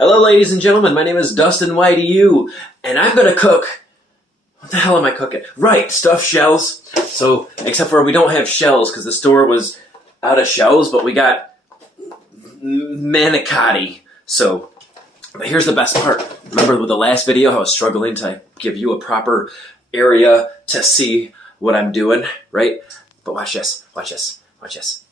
Hello, ladies and gentlemen. My name is Dustin YDU, and I'm gonna cook. What the hell am I cooking? Right, stuffed shells. So, except for we don't have shells because the store was out of shells, but we got manicotti. So, but here's the best part. Remember with the last video, I was struggling to give you a proper area to see what I'm doing, right? But watch this. Watch this. Watch this.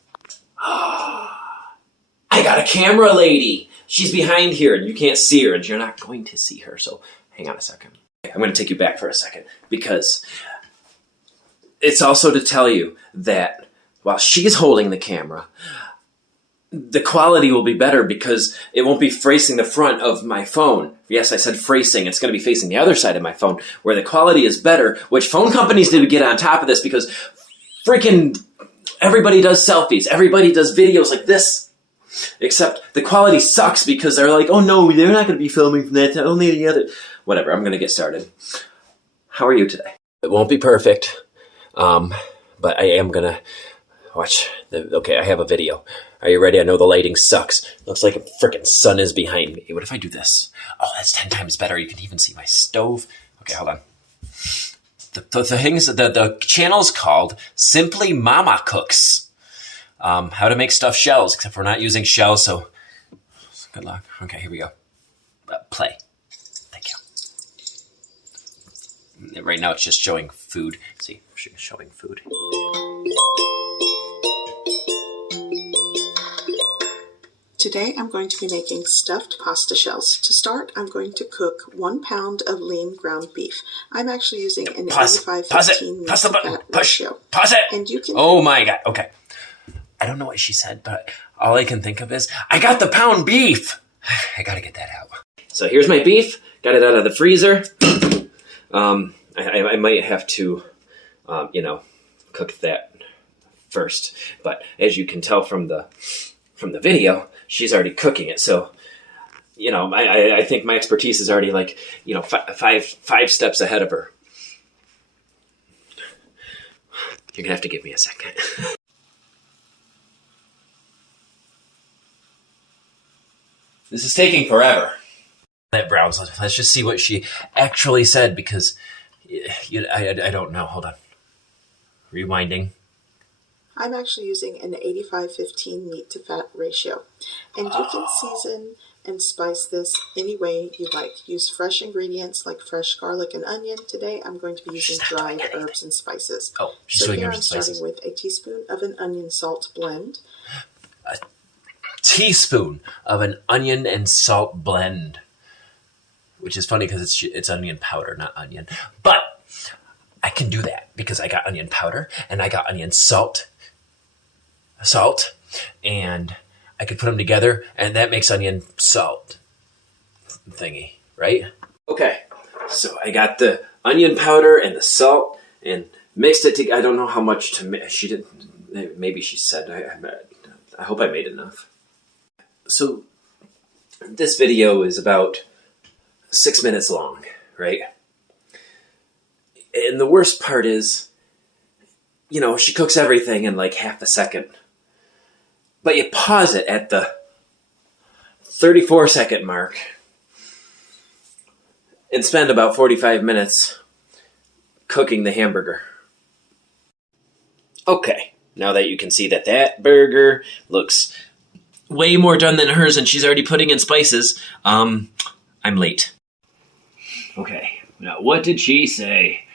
I got a camera lady. She's behind here, and you can't see her, and you're not going to see her, so hang on a second. I'm going to take you back for a second, because it's also to tell you that while she's holding the camera, the quality will be better because it won't be facing the front of my phone. Yes, I said facing. It's going to be facing the other side of my phone, where the quality is better, which phone companies need to get on top of this, because freaking everybody does selfies. Everybody does videos like this. Except the quality sucks because they're like, oh no, they're not going to be filming from that, only the other. Whatever, I'm going to get started. How are you today? It won't be perfect, but I am going to watch. Okay, I have a video. Are you ready? I know the lighting sucks. Looks like a freaking sun is behind me. What if I do this? Oh, that's 10 times better. You can even see my stove. Okay, hold on. The channel's called Simply Mama Cooks. How to make stuffed shells, except we're not using shells, so good luck. Okay, here we go. Play. Thank you. Right now it's just showing food. See, showing food. Today I'm going to be making stuffed pasta shells. To start, I'm going to cook 1 pound of lean ground beef. I'm actually using an 85-15 meat to fat ratio. Pause it! And you can... Oh my god, okay. I don't know what she said, but all I can think of is, I got the pound beef! I gotta get that out. So here's my beef. Got it out of the freezer. I might have to, cook that first. But as you can tell from the video, she's already cooking it. So, I think my expertise is already like, five steps ahead of her. You're gonna have to give me a second. This is taking forever. That browns. Let's just see what she actually said, because I don't know. Hold on. Rewinding. I'm actually using an 85-15 meat to fat ratio. And you can season and spice this any way you like. Use fresh ingredients like fresh garlic and onion. Today I'm going to be using dried herbs and spices. Oh, she's so doing here herbs I'm and spices. starting with a teaspoon of an onion salt blend. Teaspoon of an onion and salt blend, which is funny because it's onion powder, not onion. But I can do that because I got onion powder and I got onion salt, and I could put them together, and that makes onion salt thingy, right? Okay, so I got the onion powder and the salt and mixed it together. I don't know how much to mix. She didn't. Maybe she said. I hope I made enough. So this video is about 6 minutes long, right? And the worst part is, she cooks everything in like half a second. But you pause it at the 34-second mark and spend about 45 minutes cooking the hamburger. Okay, now that you can see that burger looks way more done than hers, and she's already putting in spices, I'm late. Okay, now what did she say?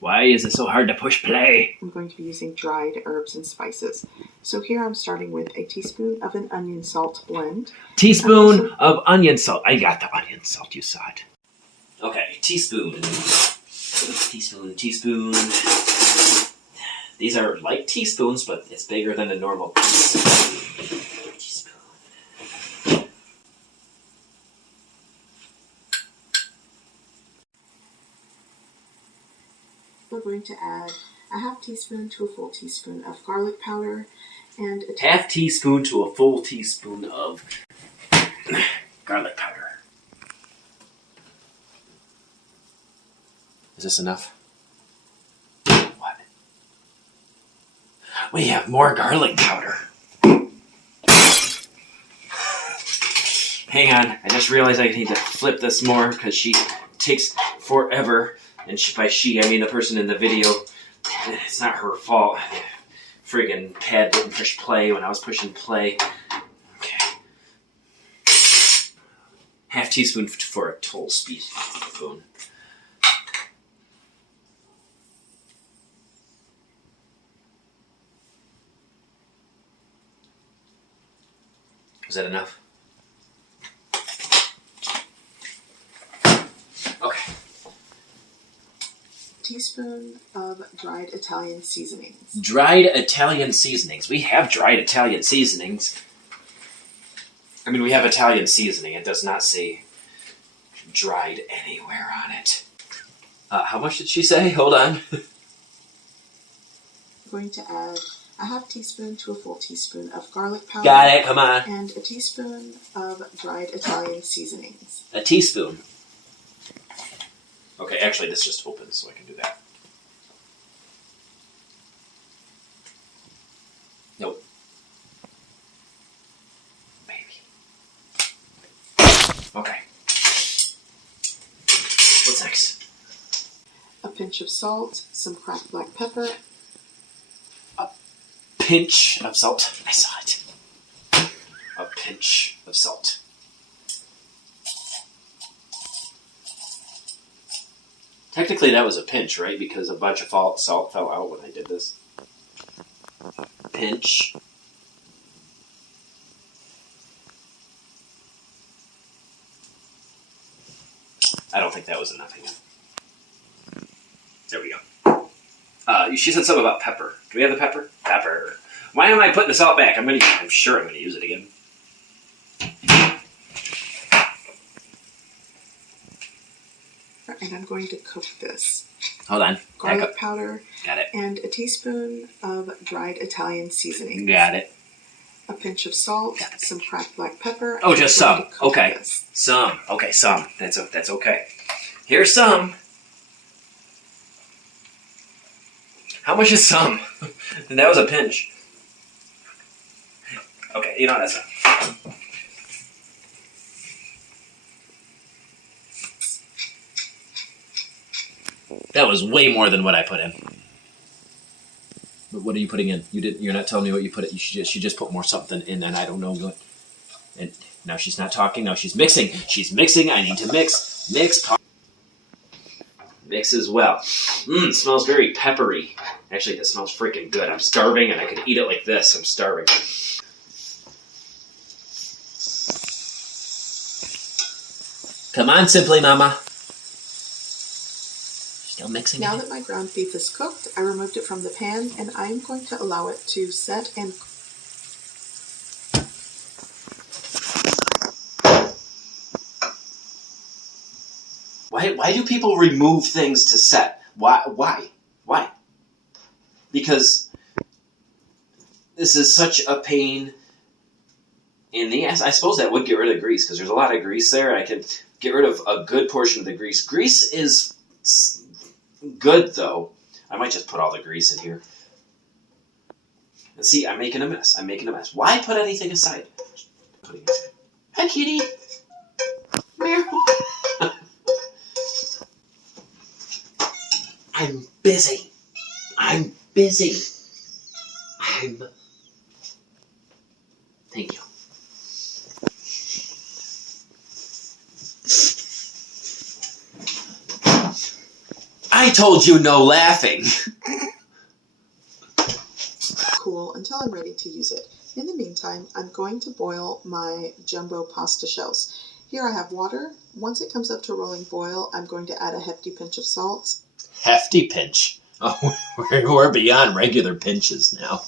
Why is it so hard to push play? I'm going to be using dried herbs and spices. So here I'm starting with a teaspoon of an onion salt blend. Teaspoon of onion salt. I got the onion salt, you saw it. Okay, teaspoon. Teaspoon. These are like teaspoons, but it's bigger than a normal teaspoon. We're going to add a half teaspoon to a full teaspoon of garlic powder and a half teaspoon to a full teaspoon of garlic powder. Is this enough? What? We have more garlic powder. Hang on, I just realized I need to flip this more because she takes forever. And by she, I mean the person in the video. It's not her fault. Friggin' pad didn't push play when I was pushing play. Okay. Half teaspoon for a total spoon. Is that enough? Okay. Teaspoon of dried Italian seasonings. Dried Italian seasonings. We have dried Italian seasonings. I mean, we have Italian seasoning. It does not say dried anywhere on it. How much did she say? Hold on. I'm going to add a half teaspoon to a full teaspoon of garlic powder. Got it, come on. And a teaspoon of dried Italian seasonings. A teaspoon. Okay, actually, this just opens, so I can do that. Nope. Maybe. Okay. What's next? A pinch of salt, some cracked black pepper. A pinch of salt. I saw it. A pinch of salt. Technically, that was a pinch, right? Because a bunch of salt fell out when I did this. Pinch. I don't think that was enough again. There we go. She said something about pepper. Do we have the pepper? Pepper. Why am I putting the salt back? I'm sure I'm gonna use it again. And I'm going to cook this. Hold on. Garlic powder. Got it. And a teaspoon of dried Italian seasoning. Got it. A pinch of salt, some cracked black pepper. Oh, just some. Okay. This. Some. Okay, some. That's okay. Here's some. How much is some? And that was a pinch. Okay, you know that's not. That was way more than what I put in. But what are you putting in? You're not telling me what you put in. She just put more something in, and I don't know what. And now she's not talking. Now she's mixing. She's mixing. I need to mix. Mix as well. It smells very peppery. Actually, that smells freaking good. I'm starving, and I could eat it like this. I'm starving. Come on, Simply Mama. Still mixing. Now that my ground beef is cooked, I removed it from the pan, and I am going to allow it to set and. Why do people remove things to set? Why? Because this is such a pain in the ass. I suppose that would get rid of grease, because there's a lot of grease there. I could get rid of a good portion of the grease. Grease is good, though. I might just put all the grease in here. And see, I'm making a mess. Why put anything aside? Hi, kitty. Meow. I'm busy. Thank you. I told you no laughing. Cool until I'm ready to use it. In the meantime, I'm going to boil my jumbo pasta shells. Here I have water. Once it comes up to a rolling boil, I'm going to add a hefty pinch of salt. Hefty pinch. Oh, we're beyond regular pinches now.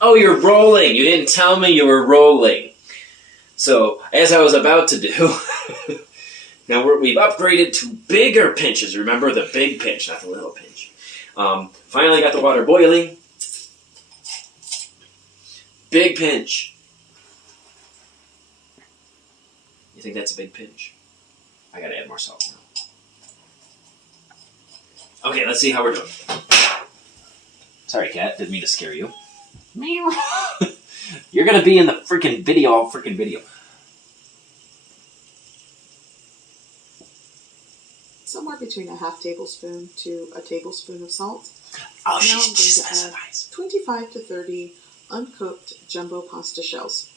Oh, you're rolling. You didn't tell me you were rolling. So, as I was about to do, now we've upgraded to bigger pinches. Remember the big pinch, not the little pinch. Finally got the water boiling. Big pinch. You think that's a big pinch? I gotta add more salt now. Okay, let's see how we're doing. Sorry, cat. Didn't mean to scare you. You're gonna be in the freaking video, all freaking video. Somewhere between a half tablespoon to a tablespoon of salt. Oh, now she I'm going to specifies. add 25 to 30 uncooked jumbo pasta shells.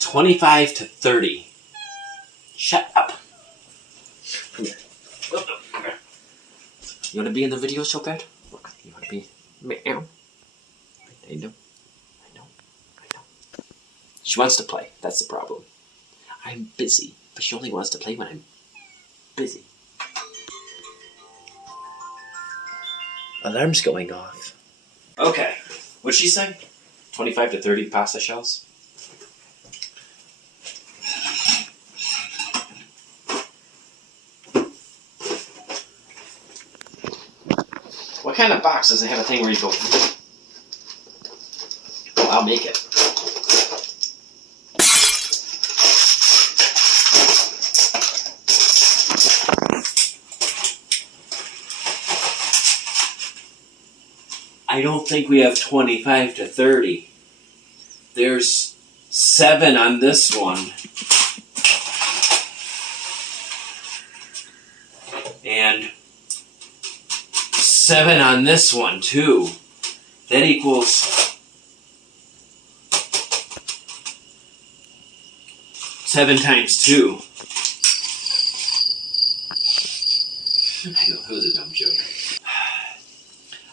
25 to 30. Shut up. Come here. You want to be in the video so bad? Look, you want to be... Meow. I know. She wants to play. That's the problem. I'm busy, but she only wants to play when I'm busy. Alarm's going off. Okay. What'd she say? 25 to 30 pasta shells? What kind of box doesn't have a thing where you go... Oh, I'll make it. I don't think we have 25 to 30. There's 7 on this one. And 7 on this one, too. That equals 7 times 2. I know, that was a dumb joke.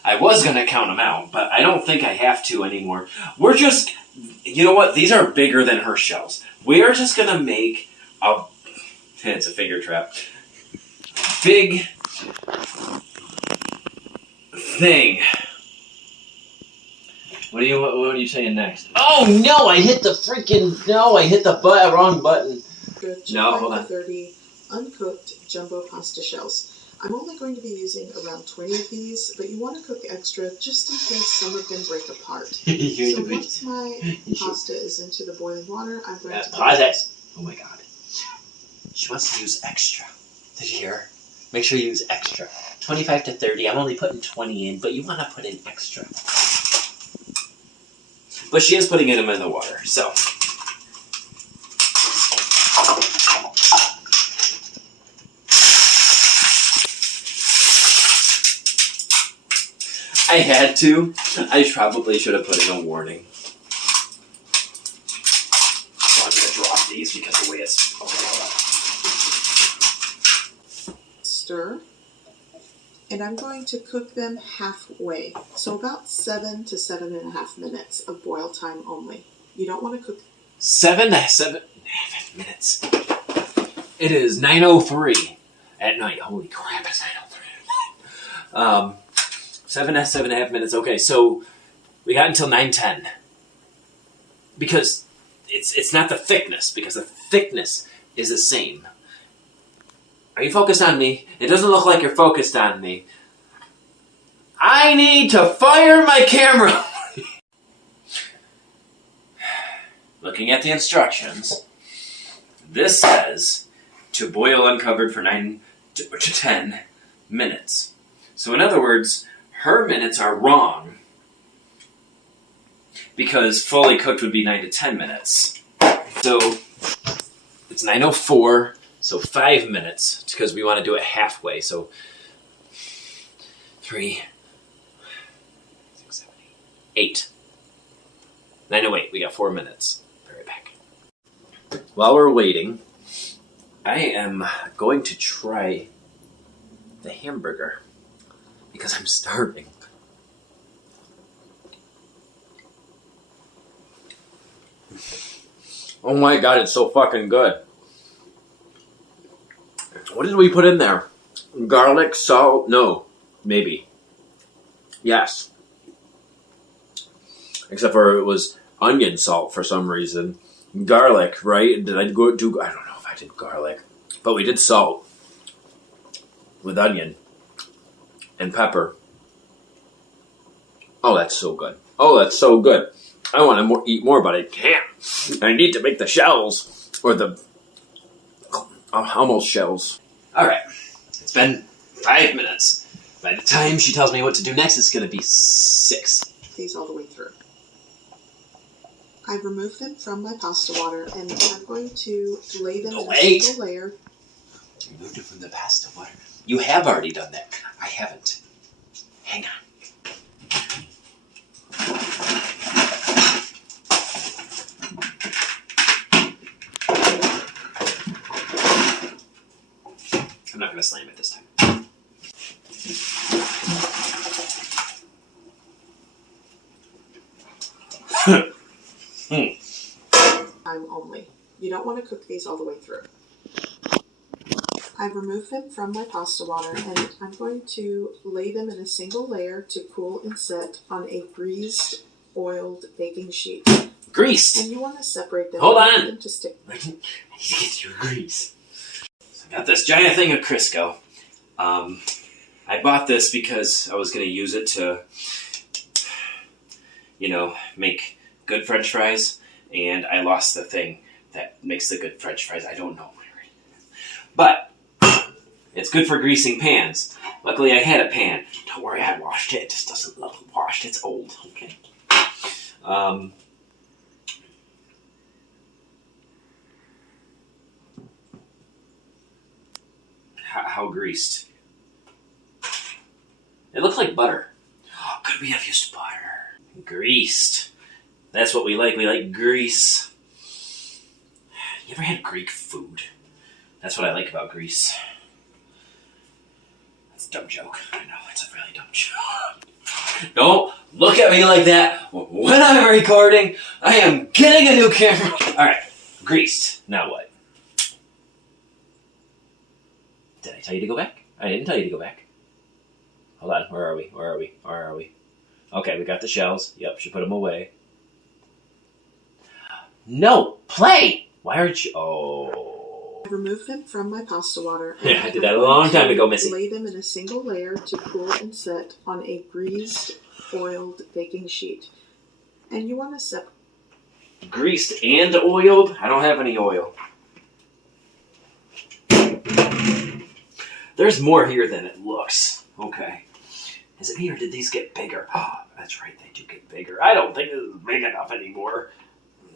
I was going to count them out, but I don't think I have to anymore. We're just, you know what? These are bigger than her shells. We're just going to make a, it's a finger trap, big thing. What are you saying next? Oh, no, I hit the wrong button. No, hold on. 30 uncooked jumbo pasta shells. I'm only going to be using around 20 of these, but you want to cook extra just in case some of them break apart. So once my pasta is into the boiling water, I'm going to pause it. Oh my god. She wants to use extra. Did you hear her? Make sure you use extra. 25 to 30. I'm only putting 20 in, but you want to put in extra. But she is putting them in the water, so... I had to. I probably should have put in a warning. So I'm going to drop these because of the way it's... Stir. And I'm going to cook them halfway. So about 7 to 7.5 minutes of boil time only. You don't want to cook... 7 minutes. It is 9:03 at night. Holy crap, it's 9:03 at night. 7 to 7.5 minutes. Okay, so we got until 9:10 because it's not the thickness, because the thickness is the same. Are you focused on me? It doesn't look like you're focused on me. I need to fire my camera. Looking at the instructions, this says to boil uncovered for 9 to 10 minutes. So in other words, her minutes are wrong because fully cooked would be 9 to 10 minutes. So it's 9:04, so 5 minutes because we want to do it halfway. So 3, 6, 7, 8. 9:08, we got 4 minutes. Be right back. While we're waiting, I am going to try the hamburger. Because I'm starving. Oh my god, it's so fucking good. What did we put in there? Garlic, salt? No. Maybe. Yes. Except for it was onion salt for some reason. Garlic, right? Did I do... I don't know if I did garlic. But we did salt. With onion. And pepper. Oh, that's so good. Oh, that's so good. I want to eat more, but I can't. I need to make the shells. Or the... almost shells. Alright. It's been 5 minutes. By the time she tells me what to do next, it's going to be 6. These all the way through. I've removed them from my pasta water, and I'm going to lay them in a Wait. single layer. Removed it from the pasta water. You have already done that. I haven't. Hang on. I'm not going to slam it this time. Time only. You don't want to cook these all the way through. I've removed them from my pasta water, and I'm going to lay them in a single layer to cool and set on a greased, oiled baking sheet. Greased? And you want to separate them. Hold on. Them to stick. I need to get you grease. So I got this giant thing of Crisco. I bought this because I was going to use it to, make good French fries, and I lost the thing that makes the good French fries. I don't know where it is. But it's good for greasing pans. Luckily, I had a pan. Don't worry, I washed it. It just doesn't look washed. It's old. Okay. How greased? It looks like butter. Oh, could we have used butter? Greased. That's what we like. We like grease. You ever had Greek food? That's what I like about Greece. That's a dumb joke. I know, it's a really dumb joke. Don't look at me like that when I'm recording. I am getting a new camera. Alright, greased. Now what? Did I tell you to go back? I didn't tell you to go back. Hold on, where are we? Okay, we got the shells. Yep, should put them away. No, play! Why aren't you... Oh. I removed them from my pasta water. Yeah, I did that a long time ago, Missy. Lay them in a single layer to cool and set on a greased, oiled baking sheet. And you want to separate... Greased and oiled? I don't have any oil. There's more here than it looks. Okay. Is it me or did these get bigger? Oh, that's right, they do get bigger. I don't think this is big enough anymore.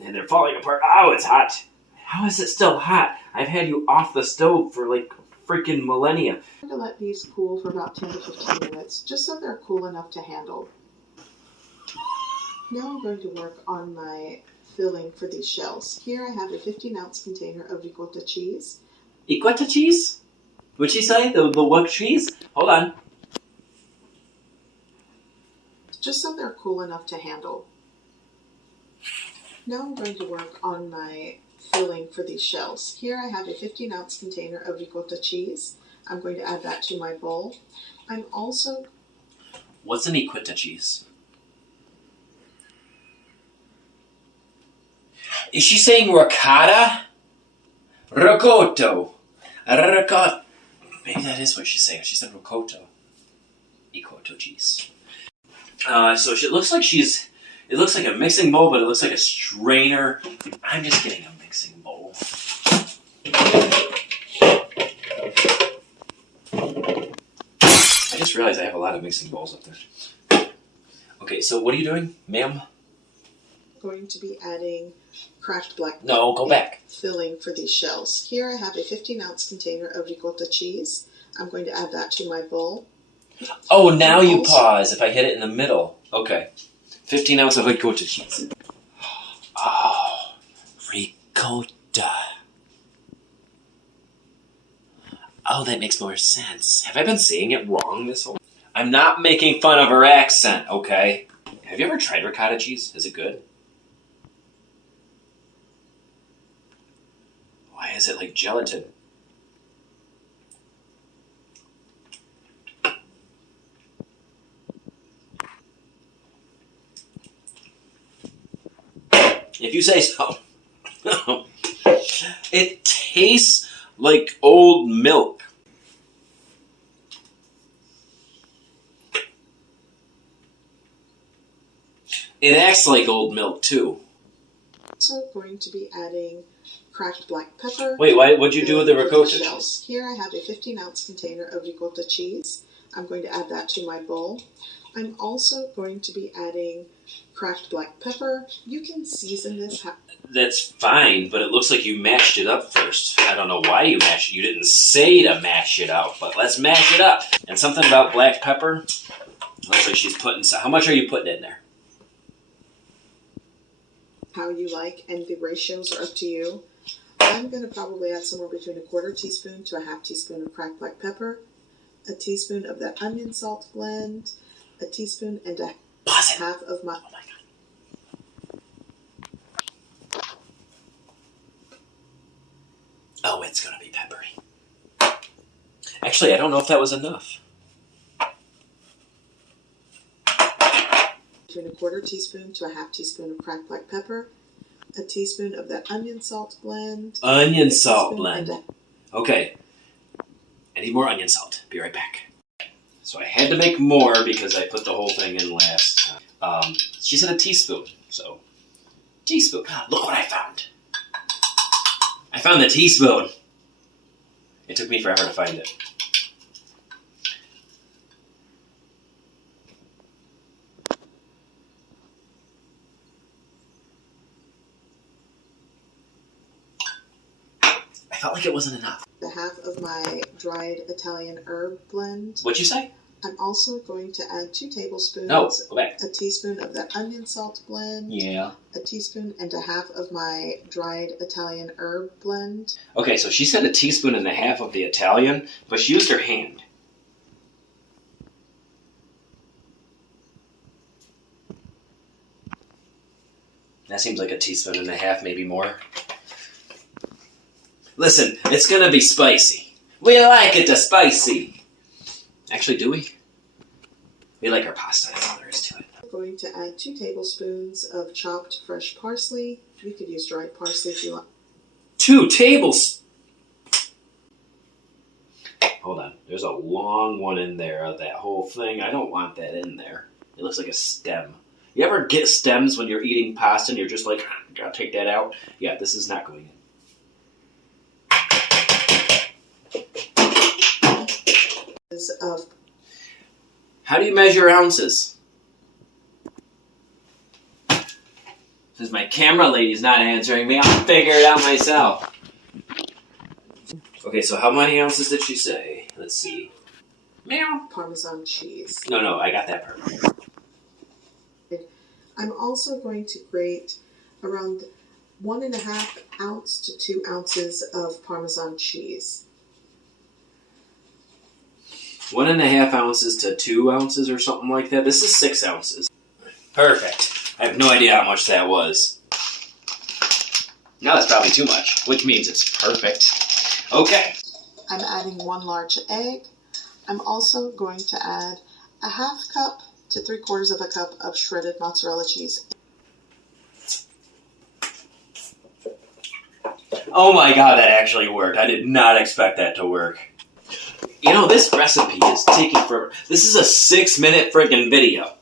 And they're falling apart. Oh, it's hot. How is it still hot? I've had you off the stove for like freaking millennia. I'm going to let these cool for about 10 to 15 minutes, just so they're cool enough to handle. Now I'm going to work on my filling for these shells. Here I have a 15-ounce container of ricotta cheese. Ricotta cheese? What'd she say? The what cheese? Hold on. Just so they're cool enough to handle. Now I'm going to work on my filling for these shells. Here I have a 15-ounce container of ricotta cheese. I'm going to add that to my bowl. I'm also... What's an ricotta cheese? Is she saying ricotta? Ricotto. Ricotta. Maybe that is what she's saying. She said ricotto. Ricotta cheese. So it looks like it looks like a mixing bowl, but it looks like a strainer. I'm just getting a mixing bowl. I just realized I have a lot of mixing bowls up there. Okay, so what are you doing, ma'am? Going to be adding cracked black pepper. No, go back. Filling for these shells. Here I have a 15-ounce container of ricotta cheese. I'm going to add that to my bowl. Oh, now you pause if I hit it in the middle. Okay. 15 ounces of ricotta cheese. Oh, ricotta. Oh, that makes more sense. Have I been saying it wrong this whole... I'm not making fun of her accent, okay? Have you ever tried ricotta cheese? Is it good? Why is it like gelatin? If you say so. It tastes like old milk. It acts like old milk, too. Also going to be adding cracked black pepper. Wait, what'd you do with the ricotta cheese? Here I have a 15-ounce container of ricotta cheese. I'm going to add that to my bowl. I'm also going to be adding cracked black pepper. You can season this. That's fine, but it looks like you mashed it up first. I don't know why you mashed it. You didn't say to mash it up, but let's mash it up. And something about black pepper. Looks like she's putting some. How much are you putting in there? How you like, and the ratios are up to you. I'm going to probably add somewhere between a quarter teaspoon to a half teaspoon of cracked black pepper, a teaspoon of that onion salt blend, a teaspoon and a half of my... Oh my God. Oh, it's going to be peppery. Actually, I don't know if that was enough. Between a quarter teaspoon to a half teaspoon of cracked black pepper, a teaspoon of that onion salt blend. Onion salt blend. Okay. I need more onion salt. Be right back. So I had to make more because I put the whole thing in last. She said a teaspoon. So, teaspoon. Look what I found. I found the teaspoon. It took me forever to find it. I felt like it wasn't enough. The half of my dried Italian herb blend. What'd you say? I'm also going to add 2 tablespoons. No, go back. A teaspoon of that onion salt blend. Yeah. A teaspoon and a half of my dried Italian herb blend. Okay, so she said a teaspoon and a half of the Italian, but she used her hand. That seems like a teaspoon and a half, maybe more. Listen, it's gonna be spicy. We like it spicy. Actually, do we? We like our pasta. That's all there is to it. I'm going to add 2 tablespoons of chopped fresh parsley. You could use dried parsley if you like. 2 tablespoons. Hold on. There's a long one in there of that whole thing. I don't want that in there. It looks like a stem. You ever get stems when you're eating pasta and you're just like, gotta take that out? Yeah, this is not going in. Of How do you measure ounces? Since my camera lady's not answering me, I'll figure it out myself. Okay, so how many ounces did she say? Let's see. Meow. Parmesan cheese. No, I got that part. I'm also going to grate around 1.5 ounce to 2 ounces of Parmesan cheese. 1.5 ounces to 2 ounces or something like that. This is 6 ounces. Perfect. I have no idea how much that was. Now that's probably too much, which means it's perfect. Okay. I'm adding 1 large egg. I'm also going to add a 1/2 cup to 3/4 of a cup of shredded mozzarella cheese. Oh my God, that actually worked. I did not expect that to work. You know, this recipe is taking forever. This is a 6-minute friggin' video.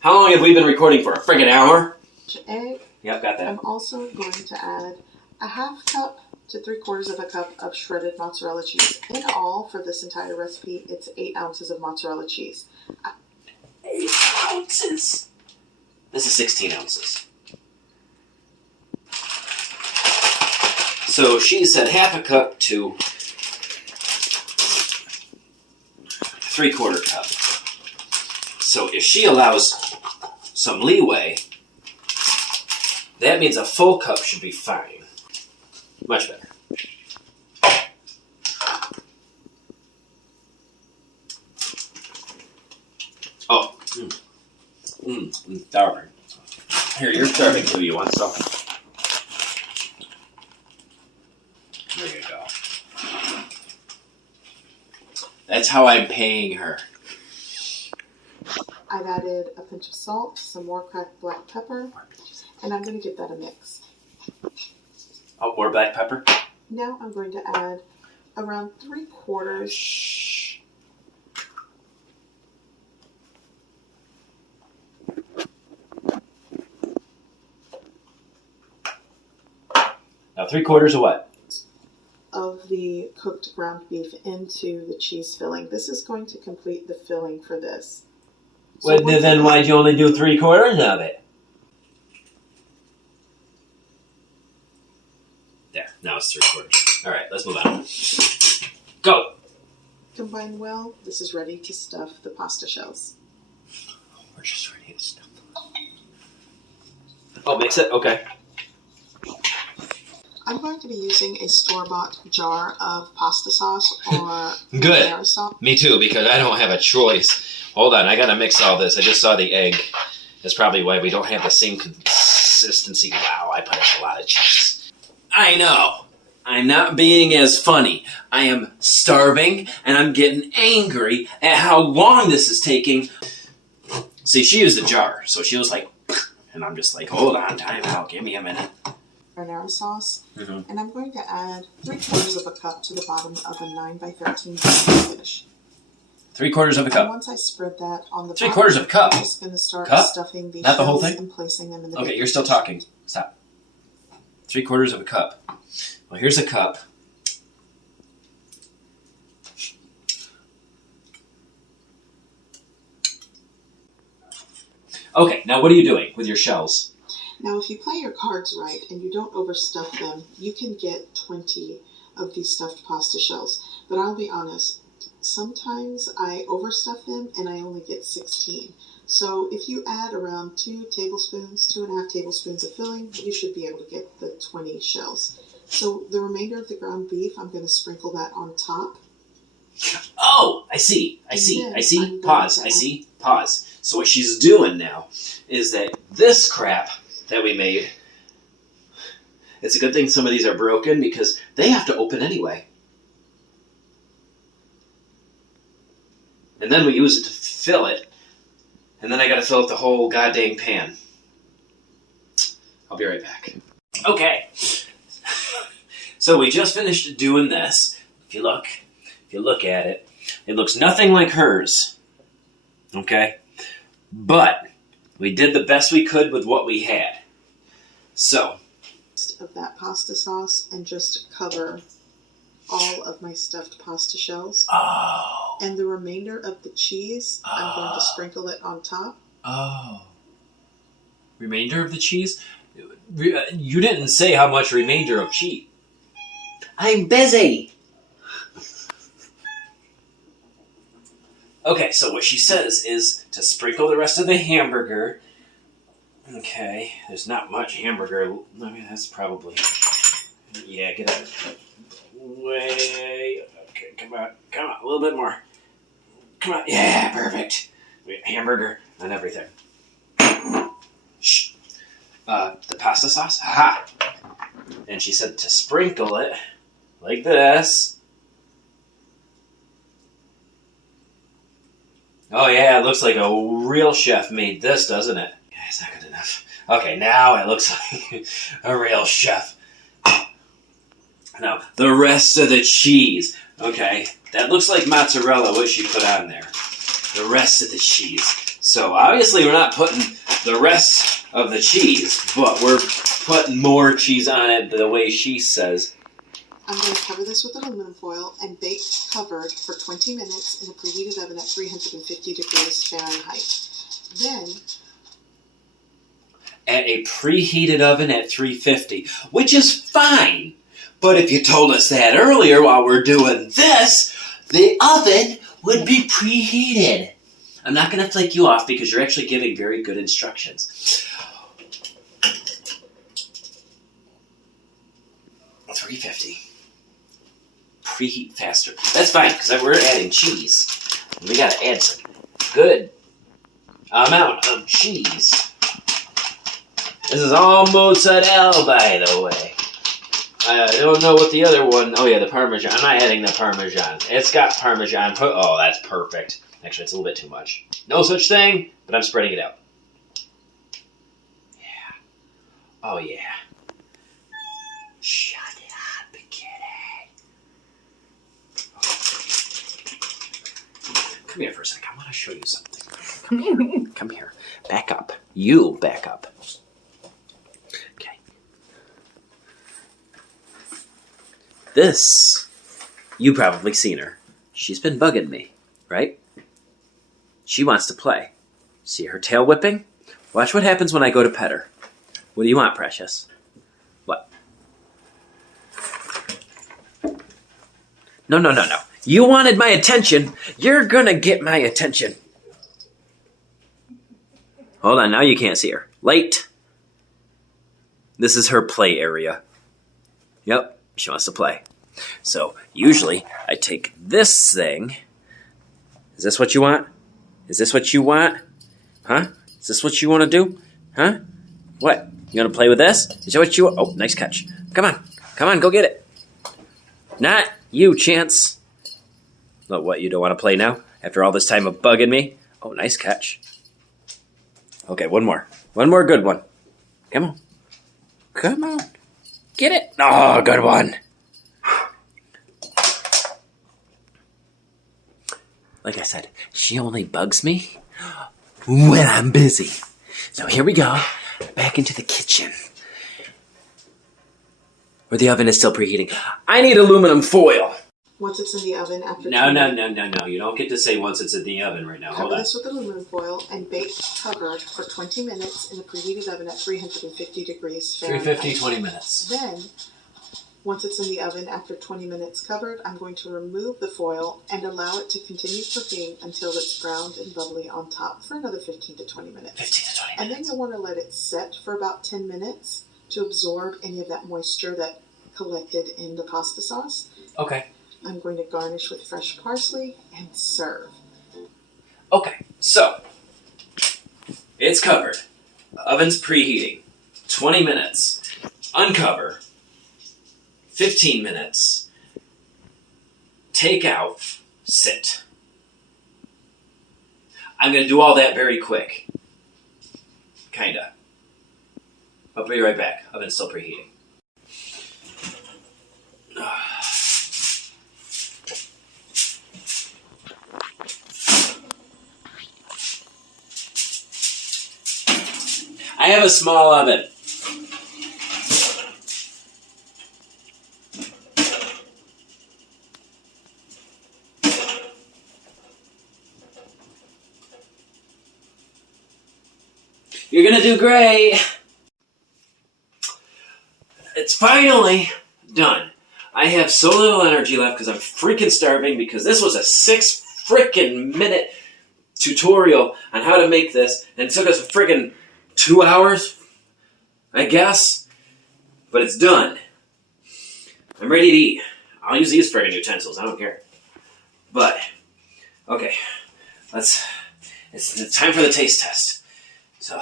How long have we been recording for? A friggin' hour? Egg. Yep, got that. I'm also going to add a 1/2 cup to 3/4 of a cup of shredded mozzarella cheese. In all, for this entire recipe, it's 8 ounces of mozzarella cheese. 8 ounces? This is 16 ounces. So she said 1/2 cup to 3/4 cup. So if she allows some leeway, that means a full cup should be fine. Much better. Oh, starving. Here, you're starving too. You want some? There you go. That's how I'm paying her. I've added a pinch of salt, some more cracked black pepper, and I'm going to give that a mix. Oh, more black pepper? Now I'm going to add around 3/4. Shh. Now 3/4 of what? Of the cooked ground beef into the cheese filling. This is going to complete the filling for this. Well, then why'd you only do 3/4 of it? There, now it's 3/4. All right, let's move on. Go. Combined well, this is ready to stuff the pasta shells. We're just ready to stuff them. Oh, mix it? Okay. I'm going to be using a store-bought jar of pasta sauce or Good. marinara sauce. Me too, because I don't have a choice. Hold on, I gotta mix all this. I just saw the egg. That's probably why we don't have the same consistency. Wow, I put in a lot of cheese. I know. I'm not being as funny. I am starving, and I'm getting angry at how long this is taking. See, she used a jar, so she was like, and I'm just like, hold on, time out, give me a minute. Marinara sauce, Mm-hmm. and I'm going to add 3/4 of a cup to the bottom of a 9x13 dish. 3/4 of a And cup. once I spread that on the 3/4 of a cup. I'm just going to start Cup? stuffing these Not the whole shells thing? and placing them in the Okay, baking you're still dish. talking. Stop. 3/4 of a cup. Well, here's a cup. Okay, now what are you doing with your shells? Now, if you play your cards right and you don't overstuff them, you can get 20 of these stuffed pasta shells. But I'll be honest, sometimes I overstuff them and I only get 16. So if you add around 2.5 tablespoons of filling, you should be able to get the 20 shells. So the remainder of the ground beef, I'm going to sprinkle that on top. Oh, I see. Pause. So what she's doing now is that this crap that we made, it's a good thing some of these are broken because they have to open anyway. And then we use it to fill it, and then I gotta fill up the whole goddamn pan. I'll be right back. Okay. So we just finished doing this. If you look at it, it looks nothing like hers. Okay? But we did the best we could with what we had. So, Of that pasta sauce and just cover all of my stuffed pasta shells. oh, And the remainder of the cheese, I'm going to sprinkle it on top. Remainder of the cheese? You didn't say how much remainder of cheese. I'm busy. Okay, so what she says is to sprinkle the rest of the hamburger. Okay, there's not much hamburger. I mean, that's probably... Yeah, get up. Way... Okay, come on, a little bit more. Come on, yeah, perfect. Hamburger and everything. Shh. The pasta sauce? Aha! And she said to sprinkle it like this. Oh yeah, it looks like a real chef made this, doesn't it? Yeah, it's not good enough. Okay, now it looks like a real chef. Now, the rest of the cheese. Okay, that looks like mozzarella, what she put on there. The rest of the cheese. So, obviously we're not putting the rest of the cheese, but we're putting more cheese on it the way she says. I'm going to cover this with aluminum foil and bake covered for 20 minutes in a preheated oven at 350 degrees Fahrenheit. Then, At a preheated oven at 350, which is fine. But if you told us that earlier while we're doing this, the oven would be preheated. I'm not going to flake you off because you're actually giving very good instructions. 350. Preheat faster. That's fine because we're adding cheese. We got to add some good amount of cheese. This is all mozzarella, by the way. I don't know what the other one... Oh, yeah, the Parmesan. I'm not adding the Parmesan. It's got Parmesan. Oh, that's perfect. Actually, it's a little bit too much. No such thing, but I'm spreading it out. Yeah. Oh, yeah. Shut it up, kitty. Come here for a second. I want to show you something. Come here. Come here. Back up. You back up. Okay. This, you probably seen her. She's been bugging me, right? She wants to play. See her tail whipping? Watch what happens when I go to pet her. What do you want, precious? What? No. You wanted my attention. You're gonna get my attention. Hold on, now you can't see her. Light. This is her play area. Yep, she wants to play. So usually I take this thing. Is this what you want? Is this what you want? Huh? Is this what you want to do? Huh? What? You want to play with this? Is that what you want? Oh, nice catch. Come on, go get it. Not you, Chance. Oh, what, you don't want to play now? After all this time of bugging me? Oh, nice catch. Okay, one more. One more good one. Come on. Come on. Get it. Oh, good one. Like I said, she only bugs me when I'm busy. So here we go. Back into the kitchen. Where the oven is still preheating. I need aluminum foil. Once it's in the oven, after No. You don't get to say once it's in the oven right now. Hold cover on. this with aluminum foil and bake covered for 20 minutes in the preheated oven at 350 degrees Fahrenheit. 350, 20 minutes. Then, once it's in the oven after 20 minutes covered, I'm going to remove the foil and allow it to continue cooking until it's browned and bubbly on top for another 15 to 20 minutes. 15 to 20 minutes. And then you'll want to let it set for about 10 minutes to absorb any of that moisture that collected in the pasta sauce. Okay. I'm going to garnish with fresh parsley and serve. Okay, so it's covered. Oven's preheating. 20 minutes. Uncover. 15 minutes. Take out. Sit. I'm going to do all that very quick. Kinda. I'll be right back. Oven's still preheating. I have a small oven. You're gonna do great. It's finally done. I have so little energy left because I'm freaking starving because this was a 6 freaking minute tutorial on how to make this and it took us a freaking 2 hours, I guess, but it's done. I'm ready to eat. I'll use these friggin' utensils. I don't care. But okay, it's time for the taste test. So,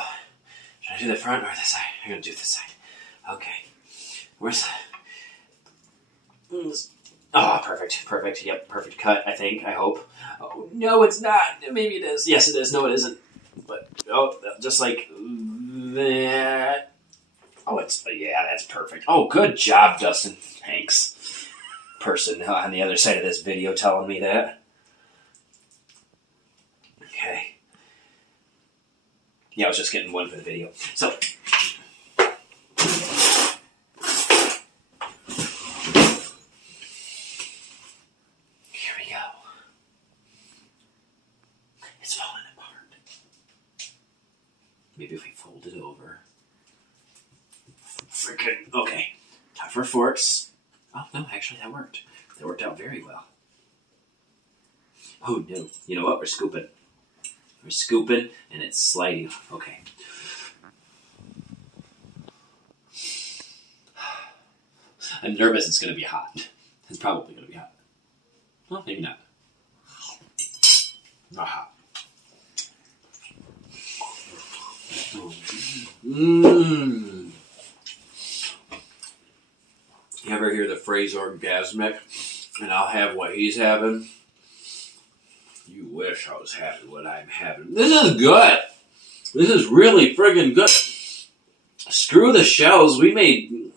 should I do the front or the side? I'm gonna do this side. Okay, where's the? Oh, perfect. Yep, perfect cut. I think. I hope. Oh no, it's not. Maybe it is. Yes, it is. No, it isn't. But just like that. Oh, that's perfect. Oh, good job, Dustin. Thanks. Person on the other side of this video telling me that. Okay. Yeah, I was just getting one for the video. So. Here we go. It's falling apart. Maybe if we fold it over. Freaking. Okay. Tougher forks. Oh, no, actually that worked. That worked out very well. Oh, no. You know what? We're scooping. We're scooping, and it's sliding. Okay. I'm nervous it's going to be hot. It's probably going to be hot. Well, maybe not. Not hot. Mmm. You ever hear the phrase orgasmic? And I'll have what he's having? You wish I was having what I'm having. This is good. This is really friggin' good. Screw the shells. We made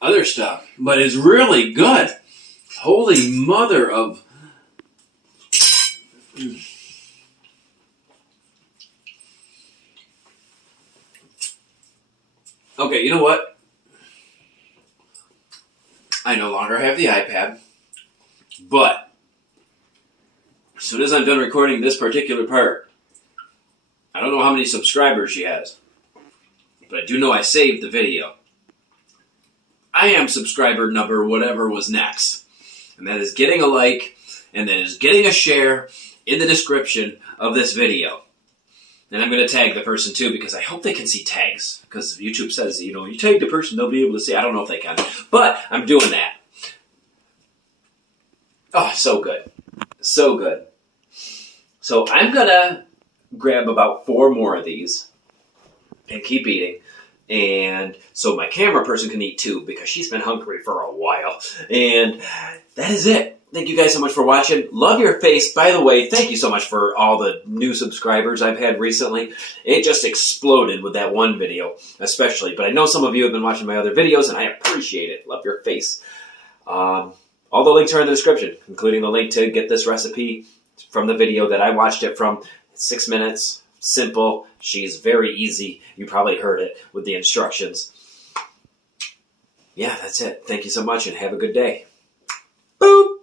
other stuff. But it's really good. Holy mother of... Okay, you know what? I no longer have the iPad, but as soon as I'm done recording this particular part, I don't know how many subscribers she has, but I do know I saved the video. I am subscriber number whatever was next. And that is getting a like, and that is getting a share in the description of this video. And I'm going to tag the person too, because I hope they can see tags. Because YouTube says, you tag the person, they'll be able to see. I don't know if they can. But I'm doing that. Oh, so good. So good. So I'm going to grab about 4 more of these and keep eating. And so my camera person can eat too, because she's been hungry for a while. And that is it. Thank you guys so much for watching. Love your face. By the way, thank you so much for all the new subscribers I've had recently. It just exploded with that one video, especially. But I know some of you have been watching my other videos, and I appreciate it. Love your face. All the links are in the description, including the link to get this recipe from the video that I watched it from. 6 minutes. Simple. She's very easy. You probably heard it with the instructions. Yeah, that's it. Thank you so much, and have a good day. Boop!